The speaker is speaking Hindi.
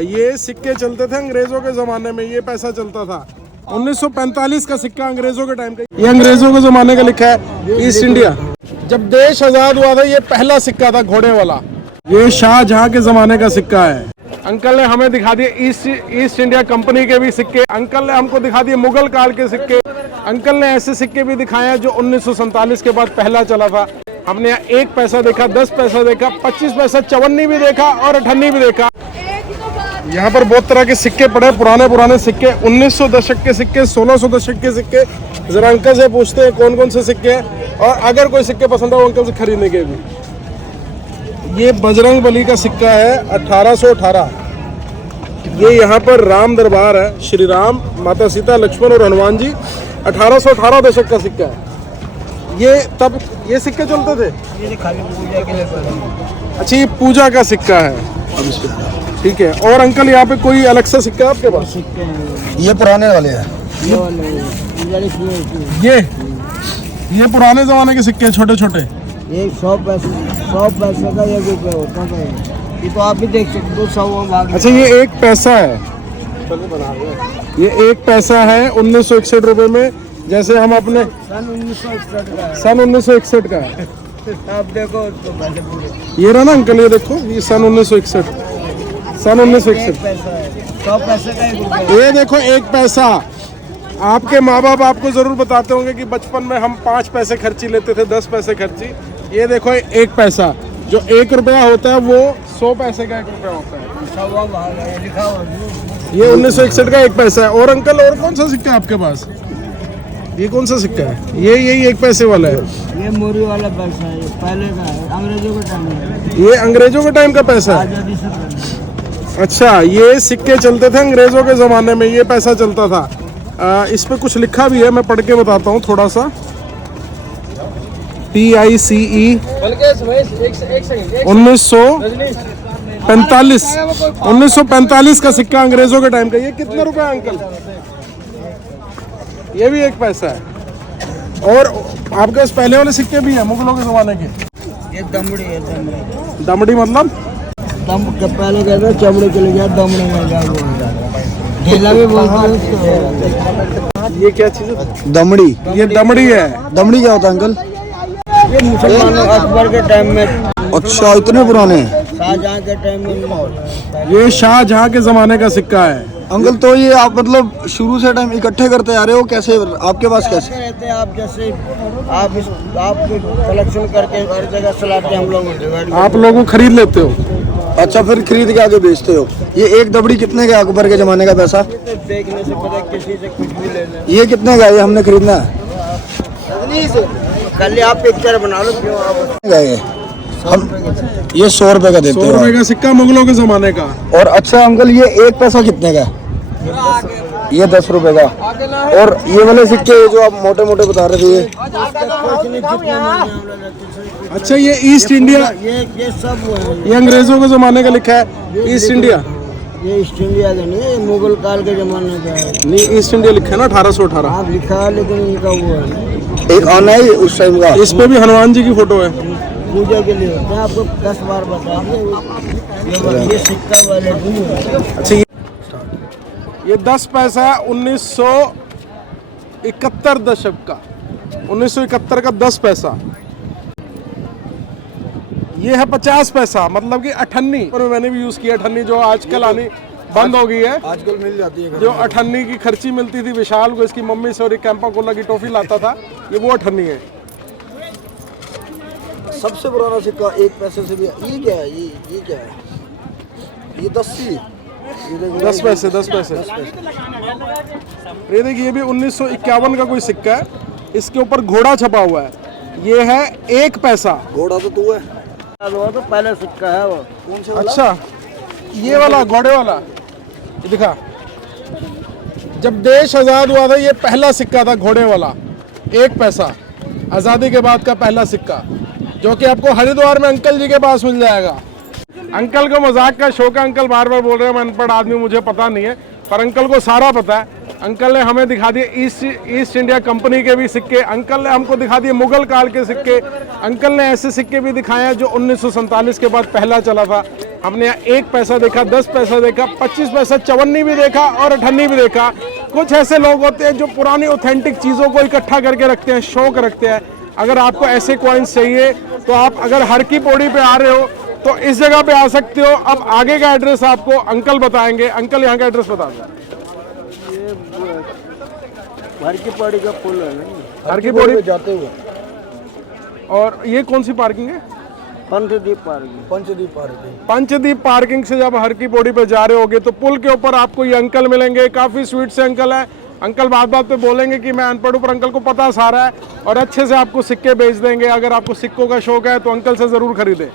ये सिक्के चलते थे अंग्रेजों के जमाने में, ये पैसा चलता था 1945 का सिक्का अंग्रेजों के टाइम का। ये अंग्रेजों के जमाने का लिखा है ईस्ट इंडिया। जब देश आजाद हुआ था ये पहला सिक्का था घोड़े वाला। ये शाहजहां के जमाने का सिक्का है। अंकल ने हमें दिखा दिए ईस्ट इंडिया कंपनी के भी सिक्के। अंकल ने हमको दिखा दिए मुगल काल के सिक्के। अंकल ने ऐसे सिक्के भी दिखाए हैं जो 1947 के बाद पहला चला था। हमने यहाँ 1 पैसा देखा, 10 पैसा देखा, 25 पैसा, चवन्नी भी देखा और अठन्नी भी देखा। यहाँ पर बहुत तरह के सिक्के पड़े, पुराने सिक्के, 1900 दशक के सिक्के, 1600 दशक के सिक्के। जरा अंकल से पूछते हैं कौन कौन से सिक्के हैं, और अगर कोई सिक्के पसंद है वो अंकल से खरीदने के भी। ये बजरंग बली का सिक्का है 1818। ये यहाँ पर राम दरबार है, श्री राम, माता सीता, लक्ष्मण और हनुमान जी। 1818 दशक का सिक्का है ये। तब ये सिक्के चलते थे। ये खाली पूजा के लिए। अच्छा, ये पूजा का सिक्का है, ठीक है। और अंकल यहाँ पे कोई अलग सा सिक्का है आपके पास? ये पुराने वाले हैं। ये पुराने जमाने के सिक्के छोटे छोटे। ये 100 पैसे का 1 रुपया होता है। ये तो आप भी देख सकते हो 100। अच्छा, ये 1 पैसा है। ये 1 पैसा है 1961 रुपए में। जैसे हम अपने सन 1961 का है। सन 1961 का है। आप देखो तो ये रहा ना अंकल, ये देखो, ये सन 1961, सन 1961। 1 पैसा है, 100 पैसे का 1 रुपया। ये देखो 1 पैसा। आपके माँ बाप आपको जरूर बताते होंगे कि बचपन में हम 5 पैसे खर्ची लेते थे, 10 पैसे खर्ची। ये देखो 1 पैसा, जो 1 रुपया होता है वो 100 पैसे का 1 रुपया होता है। लिखा हुआ ये 1961 का 1 पैसा है। और अंकल और कौन सा सिक्का है आपके पास? ये कौन सा सिक्का है? ये यही 1 पैसे वाला है। ये मोरी वाला पैसा है, पहले का है, अंग्रेजों के टाइम में। ये अंग्रेजों के टाइम का पैसा है। आजादी से पहले। अच्छा, ये सिक्के चलते थे अंग्रेजों के जमाने में, ये पैसा चलता था। इस पे कुछ लिखा भी है, मैं पढ़ के बताता हूँ थोड़ा सा। PICE 1945 का सिक्का अंग्रेजों के टाइम का। ये कितने रुपए है अंकल? ये भी 1 पैसा है। और आपके पास पहले वाले सिक्के भी हैं मुगलों के जमाने के। ये दमड़ी है, दमड़ी। दमड़ी मतलब? पहले कहते चमड़े के लिए दमड़ी में ढीला भी बोलते हैं। ये क्या चीज है? दमड़ी। ये दमड़ी है। दमड़ी क्या होता है अंकल? ये मुसलमानों अकबर के टाइम में। अच्छा, इतने पुराने? शाहजहां के टाइम में। ये शाहजहां के जमाने का सिक्का है अंकल। तो ये आप मतलब शुरू से टाइम इकट्ठे करते आ रहे हो? कैसे आपके पास कैसे रहते हैं आप? जैसे आप कलेक्शन करके हर जगह चलाते हैं, हम लोग आप लोगों खरीद लेते हो? अच्छा, फिर खरीद के आगे बेचते हो। ये 1 दबड़ी कितने का अकबर के जमाने का पैसा? देखने से पता किसी से कुछ भी ले लें। ये कितने का? ये हमने खरीदना है। कल आप पिक्चर बना लो। क्यों आप हम ये 100 रुपए का देते हैं। 100 रुपए का सिक्का मुगलों के जमाने का। और अच्छा अंकल, ये 1 पैसा कितने का? ये 10 रुपए का। और ये वाले सिक्के जो आप मोटे मोटे बता रहे थे, अच्छा, ये ईस्ट इंडिया, ये सब ये अंग्रेजों के जमाने का लिखा है ईस्ट इंडिया। ये ईस्ट इंडिया का नहीं है, ये मुगल काल के जमाने का है। नहीं, ईस्ट इंडिया लिखा है ना 1818। आप लिखा है, लेकिन इनका वो है एक आना है उस टाइम का। इस पे भी हनुमान जी की फोटो है। पूजा के लिए होता है। आपको 10 बार बताएंगे ये सिक्का वाले। अच्छा, ये 10 पैसा है 1971 दशक का, 1971 का 10 पैसा। ये है 50 पैसा, मतलब कि अठन्नी। और मैंने भी यूज किया अठन्नी, जो आजकल आनी बंद हो गई है। आजकल मिल जाती है। जो अठन्नी की खर्ची मिलती थी विशाल को, इसकी मम्मी से, और एक कैंपा कोला की टॉफी लाता था, ये वो अठन्नी है। सबसे पुराना सिक्का 1 पैसे से भी। ये क्या है? ये क्या है? ये 10 पैसे 10 पैसे। ये देखिए, ये भी 1951 का कोई सिक्का है। इसके ऊपर घोड़ा छपा हुआ है। ये है 1 पैसा। घोड़ा तो तू है। तो पहले सिक्का है वो। कौन से वाला? अच्छा, ये वाला घोड़े वाला। ये दिखा, जब देश आजाद हुआ था ये पहला सिक्का था घोड़े वाला, 1 पैसा। आजादी के बाद का पहला सिक्का, जो कि आपको हरिद्वार में अंकल जी के पास मिल जाएगा। अंकल को मजाक का शौक है। अंकल बार बार बोल रहे हैं मैं अनपढ़ आदमी, मुझे पता नहीं है, पर अंकल को सारा पता है। अंकल ने हमें दिखा दिए ईस्ट इंडिया कंपनी के भी सिक्के, अंकल ने हमको दिखा दिए मुगल काल के सिक्के, अंकल ने ऐसे सिक्के भी दिखाए हैं जो 1947 के बाद पहला चला था। हमने यहाँ 1 पैसा देखा, 10 पैसा देखा, 25 पैसा, चवन्नी भी देखा और अठन्नी भी देखा। कुछ ऐसे लोग होते हैं जो पुरानी ऑथेंटिक चीज़ों को इकट्ठा करके रखते हैं, शौक रखते हैं। अगर आपको ऐसे कॉइन्स चाहिए तो आप अगर हर की पौड़ी पे आ रहे हो तो इस जगह पे आ सकते हो। अब आगे का एड्रेस आपको अंकल बताएंगे। अंकल यहाँ का एड्रेस बता दें। हर की पौड़ी का पुल है ना, हर की पौड़ी जाते हुए। और ये कौन सी पार्किंग है? Panchdeep parking. Panchdeep parking. Panchdeep parking से जब हर की पौड़ी पे जा रहे होगे तो पुल के ऊपर आपको ये अंकल मिलेंगे। काफ़ी स्वीट से अंकल है। अंकल बात बात पे बोलेंगे कि मैं अनपढ़ हूँ, पर अंकल को पता सारा है और अच्छे से आपको सिक्के बेच देंगे। अगर आपको सिक्कों का शौक है तो अंकल से ज़रूर खरीदें।